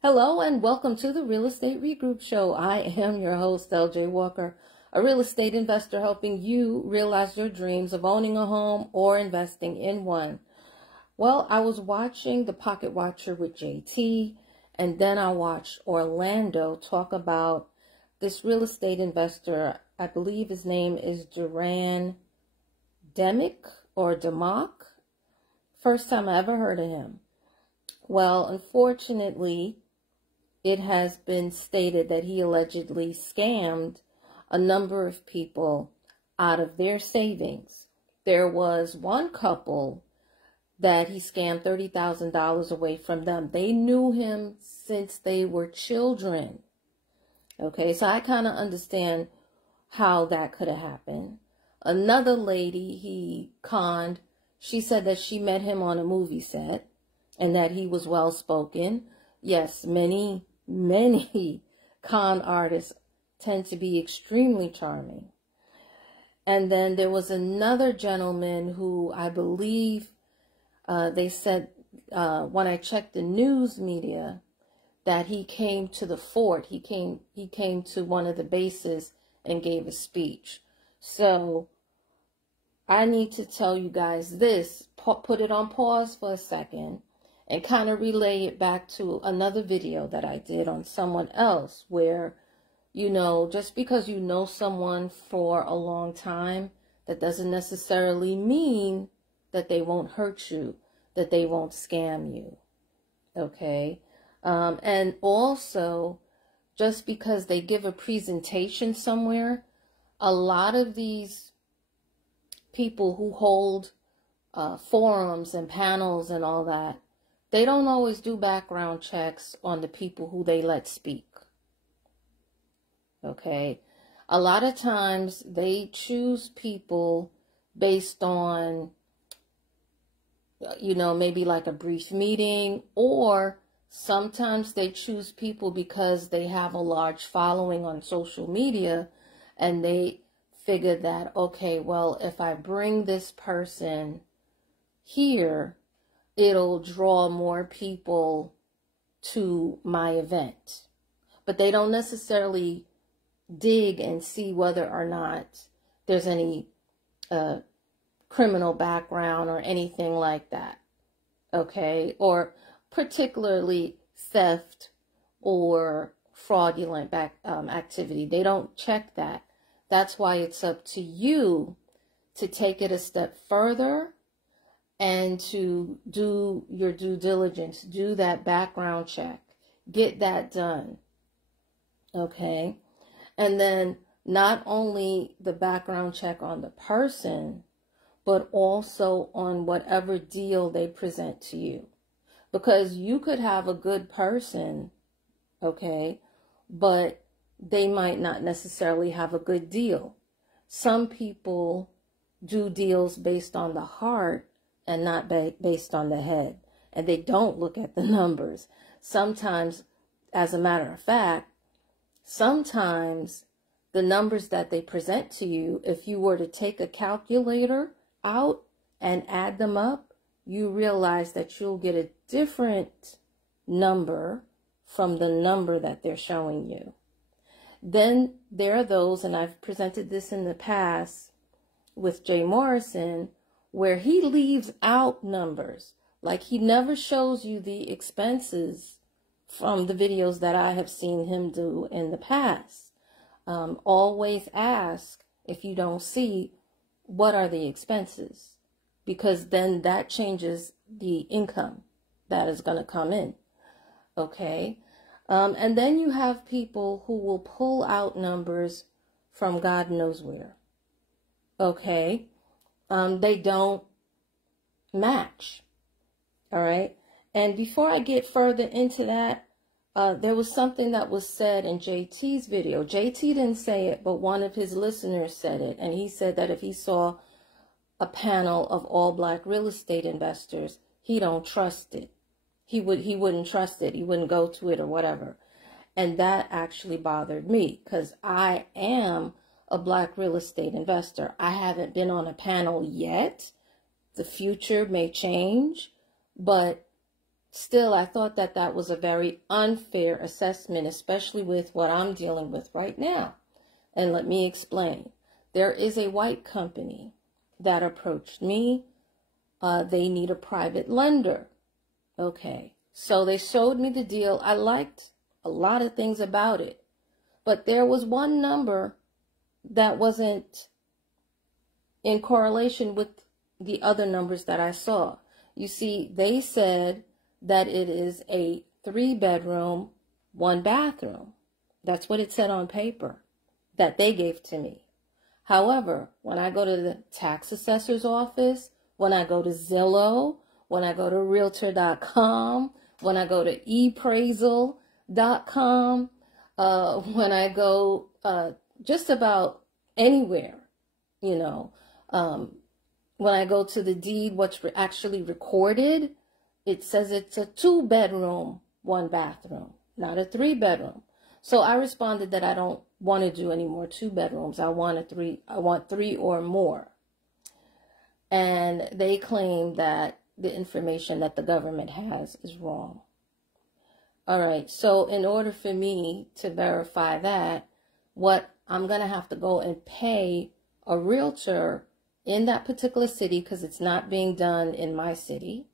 Hello and welcome to the Real Estate Regroup Show. I am your host, LJ Walker, a real estate investor helping you realize your dreams of owning a home or investing in one. Well, I was watching The Pocket Watcher with JT, and then I watched Orlando talk about this real estate investor. I believe his name is Duran Demock. First time I ever heard of him. Well, unfortunately, it has been stated that he allegedly scammed a number of people out of their savings. There was one couple that he scammed $30,000 away from them. They knew him since they were children. Okay, so I kind of understand how that could have happened. Another lady he conned, she said that she met him on a movie set and that he was well-spoken. Yes, many con artists tend to be extremely charming. And then there was another gentleman who I believe they said when I checked the news media that he came to the fort. He came to one of the bases and gave a speech. So I need to tell you guys this, put it on pause for a second, and kind of relay it back to another video that I did on someone else where, you know, just because you know someone for a long time, that doesn't necessarily mean that they won't hurt you, that they won't scam you, okay? And also, just because they give a presentation somewhere, a lot of these people who hold forums and panels and all that, they don't always do background checks on the people who they let speak. Okay? A lot of times they choose people based on, you know, maybe like a brief meeting, or sometimes they choose people because they have a large following on social media and they figure that, okay, well, if I bring this person here, it'll draw more people to my event. But they don't necessarily dig and see whether or not there's any criminal background or anything like that, okay? Or particularly theft or fraudulent activity. They don't check that. That's why it's up to you to take it a step further and to do your due diligence, do that background check, get that done, okay? And then not only the background check on the person, but also on whatever deal they present to you. Because you could have a good person, okay, but they might not necessarily have a good deal. Some people do deals based on the heart and not based on the head. And they don't look at the numbers. Sometimes, as a matter of fact, sometimes the numbers that they present to you, if you were to take a calculator out and add them up, you realize that you'll get a different number from the number that they're showing you. Then there are those, and I've presented this in the past with Jay Morrison, where he leaves out numbers. Like he never shows you the expenses from the videos that I have seen him do in the past. Always ask, if you don't see, what are the expenses? Because then that changes the income that is going to come in. Okay? And then you have people who will pull out numbers from God knows where. Okay? They don't match. All right? And before I get further into that, there was something that was said in JT's video. JT didn't say it, but one of his listeners said it. And he said that if he saw a panel of all black real estate investors, he don't trust it. He wouldn't trust it. He wouldn't go to it or whatever. And that actually bothered me because I am a black real estate investor. I haven't been on a panel yet. The future may change, but still, I thought that that was a very unfair assessment, especially with what I'm dealing with right now. And let me explain. There is a white company that approached me. They need a private lender. Okay, so they showed me the deal. I liked a lot of things about it, but there was one number that wasn't in correlation with the other numbers that I saw. You see, they said that it is a 3-bedroom, 1-bathroom. That's what it said on paper that they gave to me. However, when I go to the tax assessor's office, when I go to Zillow, when I go to realtor.com, when I go to ePraisal.com, when I go just about anywhere, you know, when I go to the deed, what's actually recorded, it says it's a 2-bedroom, 1-bathroom, not a 3-bedroom. So I responded that I don't want to do any more 2-bedrooms. I want 3 or more. And they claim that the information that the government has is wrong. All right, so in order for me to verify that, what I'm going to have to go and pay a realtor in that particular city, because it's not being done in my city,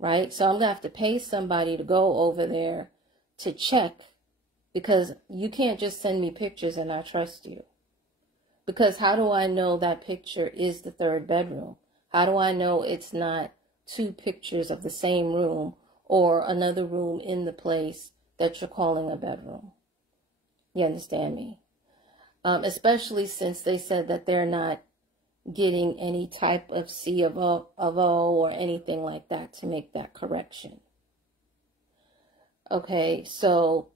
right? So I'm going to have to pay somebody to go over there to check, because you can't just send me pictures and I trust you. Because how do I know that picture is the 3rd bedroom? How do I know it's not 2 pictures of the same room or another room in the place that you're calling a bedroom? You understand me? Especially since they said that they're not getting any type of C of O or anything like that to make that correction. Okay, so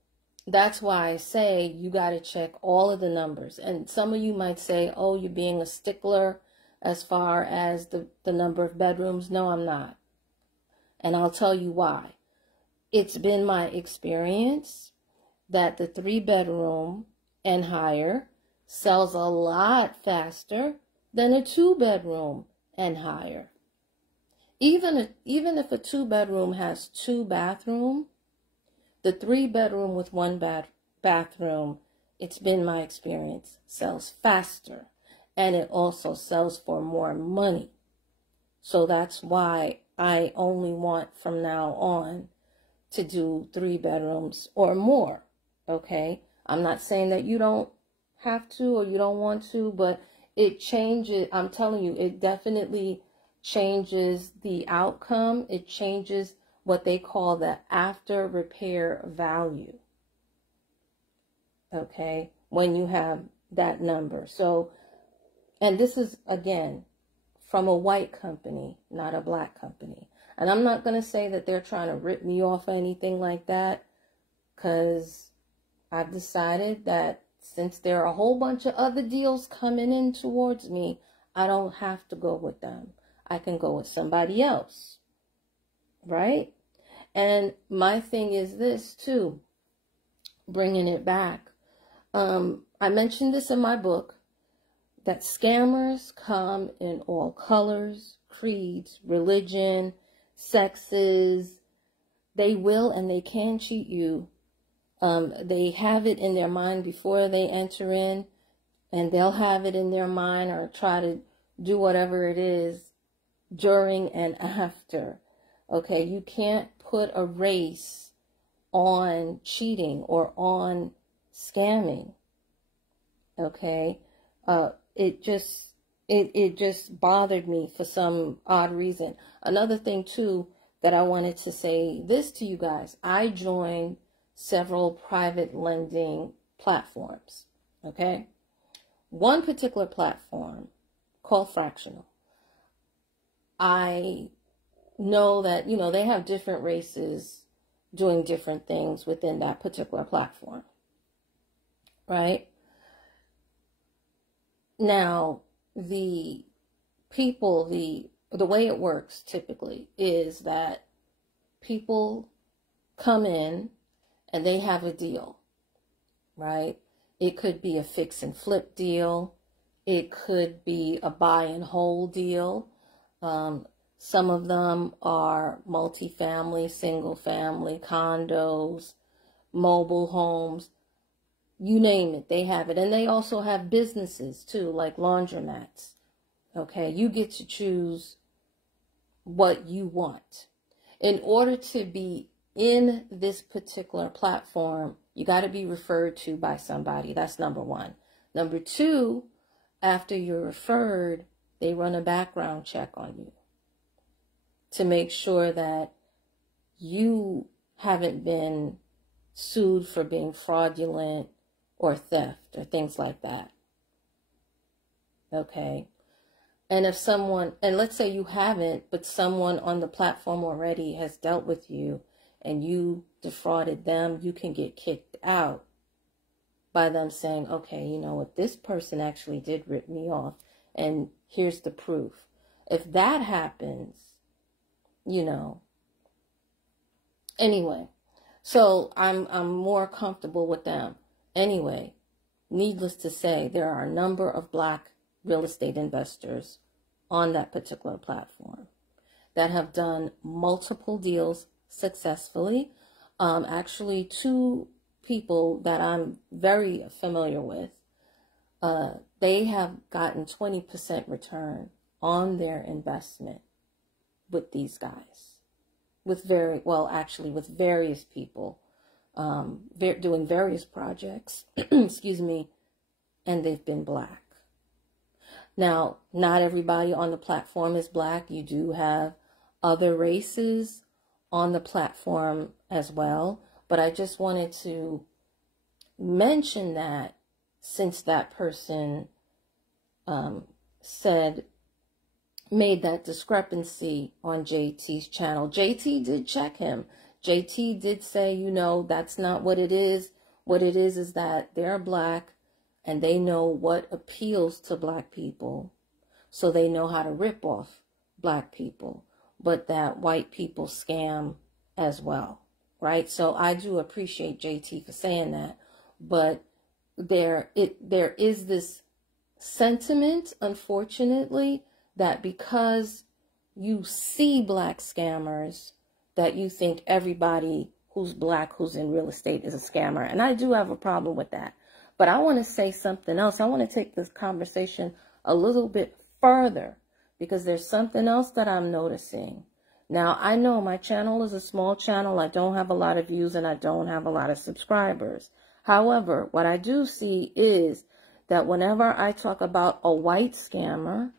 that's why I say you got to check all of the numbers. And some of you might say, oh, you're being a stickler as far as the number of bedrooms. No, I'm not. And I'll tell you why. It's been my experience that the 3-bedroom and higher sells a lot faster than a 2-bedroom and higher. Even if a 2-bedroom has 2 bathrooms, the 3-bedroom with 1 bathroom, it's been my experience, sells faster, and it also sells for more money. So that's why I only want from now on to do 3 bedrooms or more. Okay, I'm not saying that you don't have to or you don't want to, but it changes. I'm telling you, it definitely changes the outcome. It changes what they call the after repair value. Okay, when you have that number. So, and this is again from a white company, not a black company. And I'm not going to say that they're trying to rip me off or anything like that, because I've decided that since there are a whole bunch of other deals coming in towards me, I don't have to go with them. I can go with somebody else, right? And my thing is this too, bringing it back. I mentioned this in my book, that scammers come in all colors, creeds, religion, sexes. They will and they can cheat you. They have it in their mind before they enter in, and they'll have it in their mind or try to do whatever it is during and after. Okay, you can't put a race on cheating or on scamming. Okay, it just bothered me for some odd reason. Another thing too that I wanted to say this to you guys, I joined several private lending platforms. Okay, one particular platform called Fractional. I know that, you know, they have different races doing different things within that particular platform, right? Now, the people, the way it works typically is that people come in and they have a deal, right? It could be a fix and flip deal. It could be a buy and hold deal. Some of them are multifamily, single family, condos, mobile homes, you name it, they have it. And they also have businesses too, like laundromats. Okay, you get to choose what you want. In order to be in this particular platform, you got to be referred to by somebody. That's number one. Number two, after you're referred, they run a background check on you to make sure that you haven't been sued for being fraudulent or theft or things like that. Okay. And if someone, and let's say you haven't, but someone on the platform already has dealt with you and you defrauded them, you can get kicked out by them saying, okay, you know what, this person actually did rip me off, and here's the proof. If that happens, you know, anyway, so I'm more comfortable with them. Anyway, needless to say, there are a number of Black real estate investors on that particular platform that have done multiple deals successfully. Actually, two people that I'm very familiar with, they have gotten 20% return on their investment with these guys, with with various people, doing various projects, excuse me, and they've been Black. Now, not everybody on the platform is Black. You do have other races on the platform as well. But I just wanted to mention that since that person made that discrepancy on JT's channel. JT did check him. JT did say, you know, that's not what it is. What it is that they're Black and they know what appeals to Black people. So they know how to rip off Black people, but that white people scam as well, right? So I do appreciate JT for saying that, but there is this sentiment, unfortunately, that because you see Black scammers, that you think everybody who's Black who's in real estate is a scammer. And I do have a problem with that. But I want to say something else. I want to take this conversation a little bit further because there's something else that I'm noticing. Now, I know my channel is a small channel. I don't have a lot of views and I don't have a lot of subscribers. However, what I do see is that whenever I talk about a white scammer,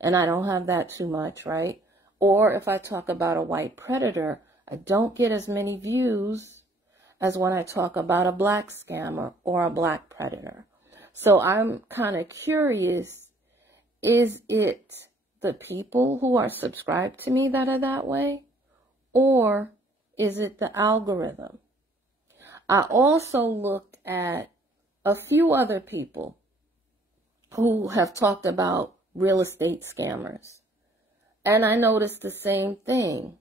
and I don't have that too much, right? Or if I talk about a white predator, I don't get as many views as when I talk about a Black scammer or a Black predator. So I'm kind of curious, is it the people who are subscribed to me that are that way? Or is it the algorithm? I also looked at a few other people who have talked about real estate scammers. And I noticed the same thing,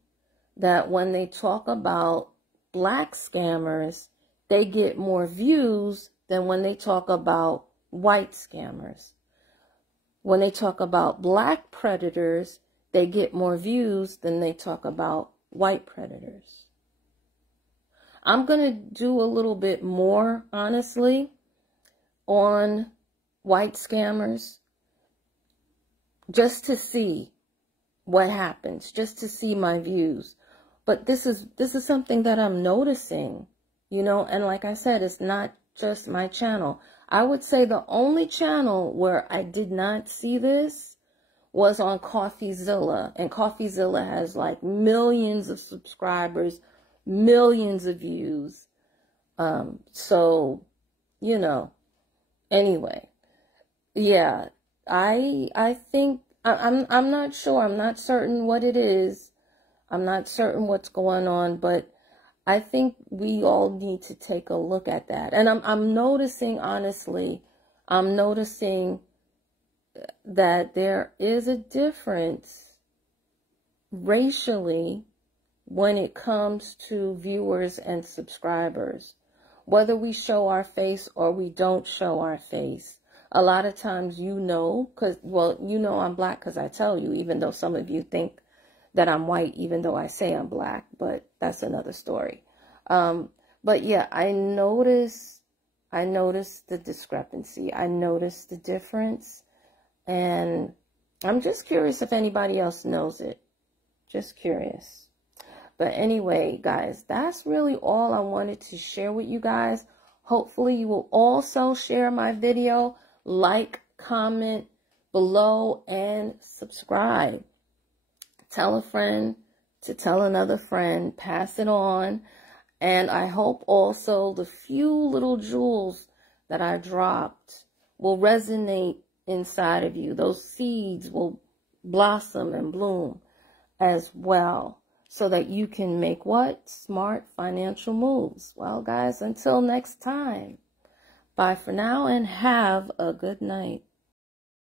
that when they talk about Black scammers, they get more views than when they talk about white scammers. When they talk about Black predators, they get more views than they talk about white predators. I'm going to do a little bit more, honestly, on white scammers, just to see what happens, just to see my views. But this is something that I'm noticing, you know, and like I said, it's not just my channel. I would say the only channel where I did not see this was on CoffeeZilla, and CoffeeZilla has like millions of subscribers, millions of views. So, you know, anyway, yeah, I think I'm not sure. I'm not certain what it is. I'm not certain what's going on, but I think we all need to take a look at that. And I'm noticing, honestly, I'm noticing that there is a difference racially when it comes to viewers and subscribers, whether we show our face or we don't show our face. A lot of times, you know, because, well, you know I'm Black because I tell you, even though some of you think that I'm white, even though I say I'm black, but that's another story. But yeah, I noticed the discrepancy. I noticed the difference, and I'm just curious if anybody else knows it. Just curious. But anyway, guys, that's really all I wanted to share with you guys. Hopefully you will also share my video, like, comment below, and subscribe. Tell a friend to tell another friend, pass it on. And I hope also the few little jewels that I dropped will resonate inside of you. Those seeds will blossom and bloom as well, so that you can make what? Smart financial moves. Well, guys, until next time, bye for now and have a good night.